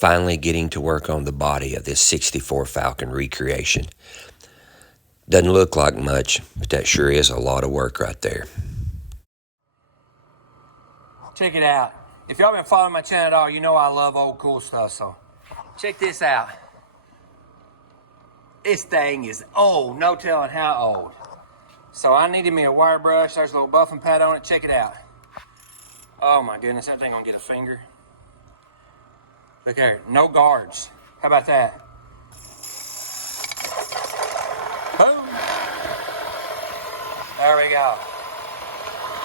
Finally getting to work on the body of this 64 Falcon recreation. Doesn't look like much, but that sure is a lot of work right there. Check it out. If y'all been following my channel at all, you know I love old cool stuff, so check this out. This thing is old, no telling how old. So I needed me a wire brush. There's a little buffing pad on it. Check it out. Oh my goodness, that thing gonna get a finger. Look there, no guards. How about that? Boom. There we go.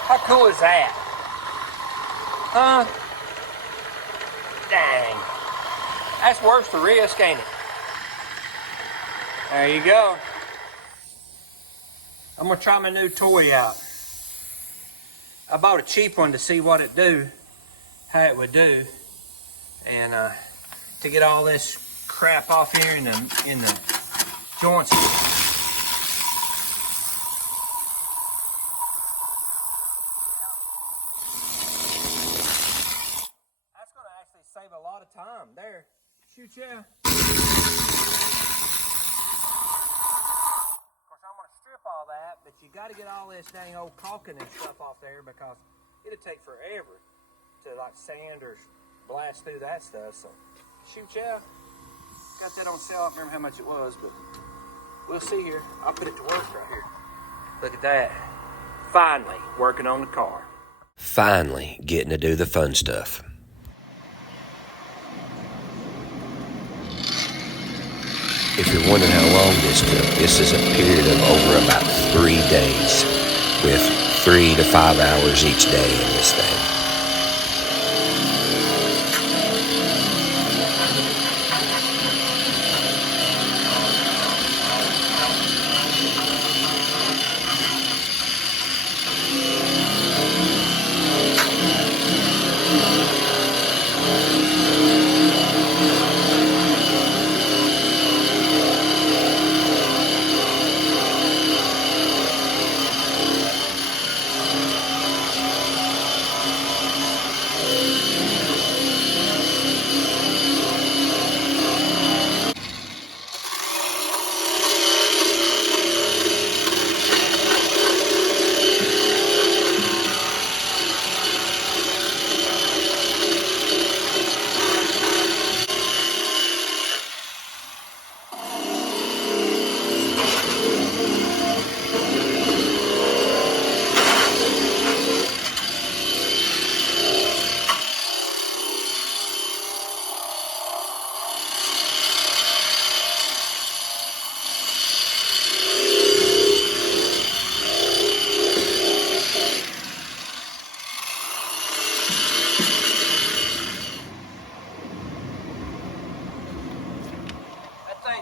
How cool is that? Huh? Dang. That's worth the risk, ain't it? There you go. I'm gonna try my new toy out. I bought a cheap one to see what it do, how it would do, and to get all this crap off here in the joints. That's gonna actually save a lot of time. There, shoot ya. All that, but you got to get all this dang old caulking and stuff off there because it'll take forever to like sand or blast through that stuff. So shoot ya. Got that on sale. I don't remember how much it was, but we'll see here. I'll put it to work right here. Look at that. Finally working on the car. Finally getting to do the fun stuff. If you're wondering how long this took, this is a period of over about 3 days with 3 to 5 hours each day in this thing.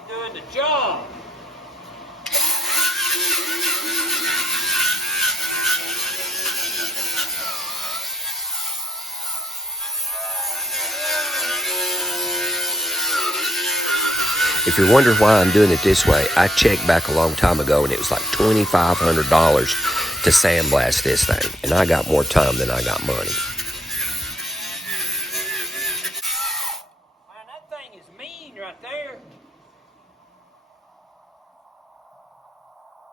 Doing the job. If you're wondering why I'm doing it this way, I checked back a long time ago and it was like $2,500 to sandblast this thing. And I got more time than I got money. Man, that thing is mean right there.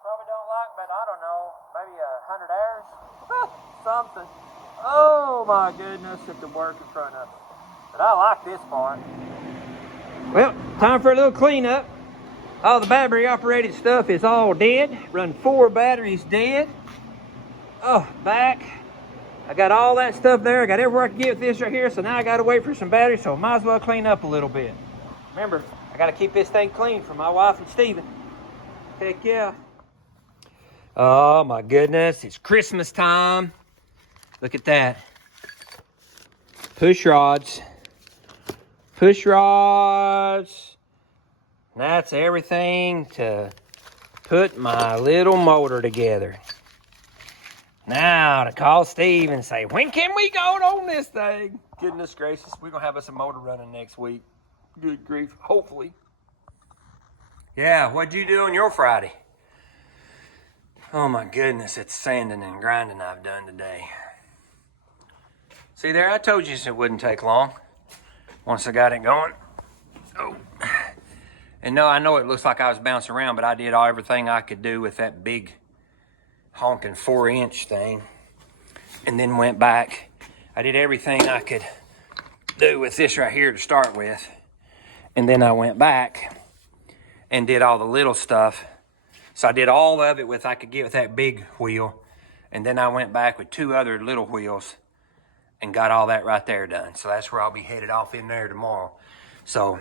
Probably don't like, but I don't know, maybe 100 hours? Something. Oh my goodness, if the work in front of it. But I like this part. Well, time for a little cleanup. All the battery operated stuff is all dead. Run 4 batteries dead. Oh, back. I got all that stuff there. I got everywhere I can get with this right here. So now I got to wait for some batteries. So I might as well clean up a little bit. Remember, I got to keep this thing clean for my wife and Steven. Heck yeah. Oh my goodness, it's Christmas time. Look at that. Push rods. Push rods. That's everything to put my little motor together. Now to call Steve and say, when can we go on this thing? Goodness gracious, we're gonna have us a motor running next week. Good grief, hopefully. Yeah, what'd you do on your Friday? Oh my goodness, it's sanding and grinding I've done today. See there, I told you it wouldn't take long. once I got it going. Oh. And no, I know it looks like I was bouncing around, but I did everything I could do with that big honking 4-inch thing. And then went back. I did everything I could do with this right here to start with. And then I went back and did all the little stuff. So I did all of it with I could get with that big wheel. And then I went back with 2 other little wheels and got all that right there done. So that's where I'll be headed off in there tomorrow. So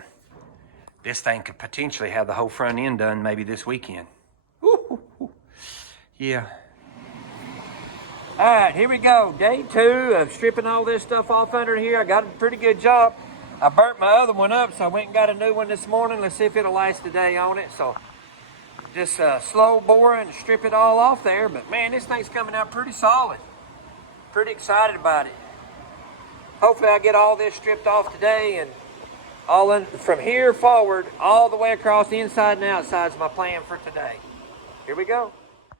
this thing could potentially have the whole front end done maybe this weekend. Woo-hoo-hoo. Yeah. All right, here we go. Day 2 of stripping all this stuff off under here. I got a pretty good job. I burnt my other one up, so I went and got a new one this morning. Let's see if it'll last a day on it. So just slow boring to strip it all off there. But man, this thing's coming out pretty solid. Pretty excited about it. Hopefully I get all this stripped off today, and all in, from here forward, all the way across the inside and outside is my plan for today. Here we go.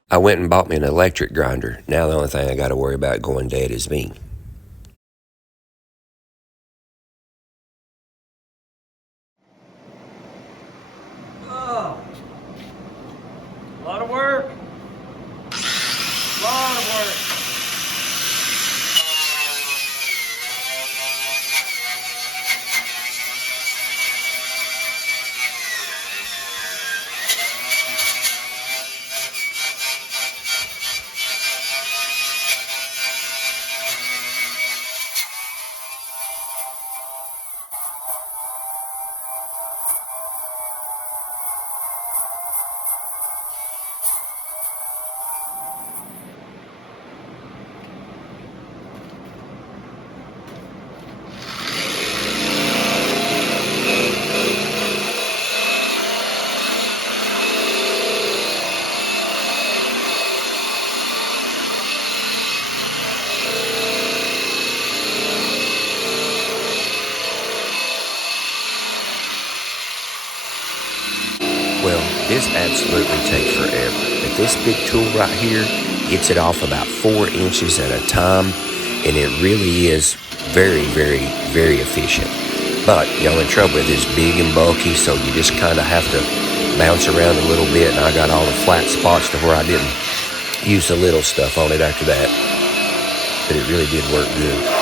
I went and bought me an electric grinder. Now the only thing I got to worry about going dead is me. Oh, a lot of work. A lot of work. Well, this absolutely takes forever. But this big tool right here gets it off about 4 inches at a time, and it really is very, very, very efficient. But the only trouble with it is big and bulky, so you just kind of have to bounce around a little bit, and I got all the flat spots to where I didn't use the little stuff on it after that. But it really did work good.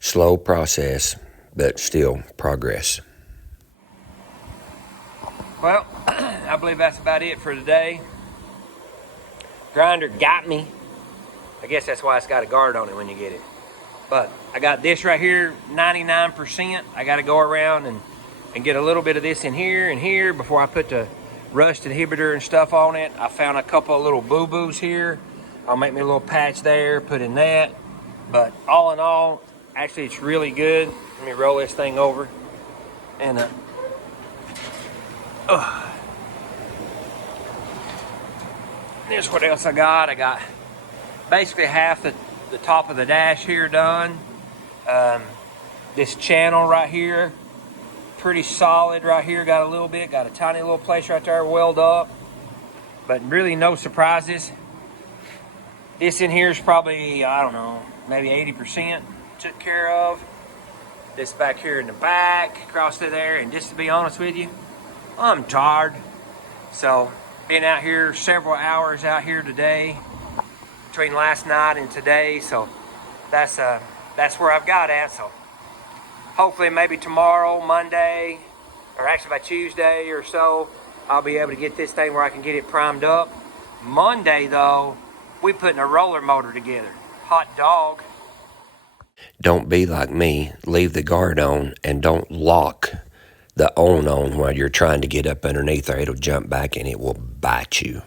Slow process, but still progress. Well, I believe that's about it for today. Grinder got me. I guess that's why it's got a guard on it when you get it. But I got this right here, 99%. I got to go around and get a little bit of this in here and here before I put the rust inhibitor and stuff on it. I found a couple of little boo-boos here. I'll make me a little patch there, put in that. But all in all, actually it's really good. Let me roll this thing over. And here's what else I got. I got basically half the top of the dash here done. This channel right here, pretty solid right here. Got a little bit, got a tiny little place right there welded up, but really no surprises. This in here is probably, I don't know, maybe 80% took care of. This back here in the back, across to there, and just to be honest with you, I'm tired. So, been out here several hours out here today, between last night and today, so that's where I've got at. So hopefully maybe tomorrow, Monday, or actually by Tuesday or so, I'll be able to get this thing where I can get it primed up. Monday though, we putting a roller motor together. Hot dog. Don't be like me. Leave the guard on and don't lock the on while you're trying to get up underneath there. It'll jump back and it will bite you.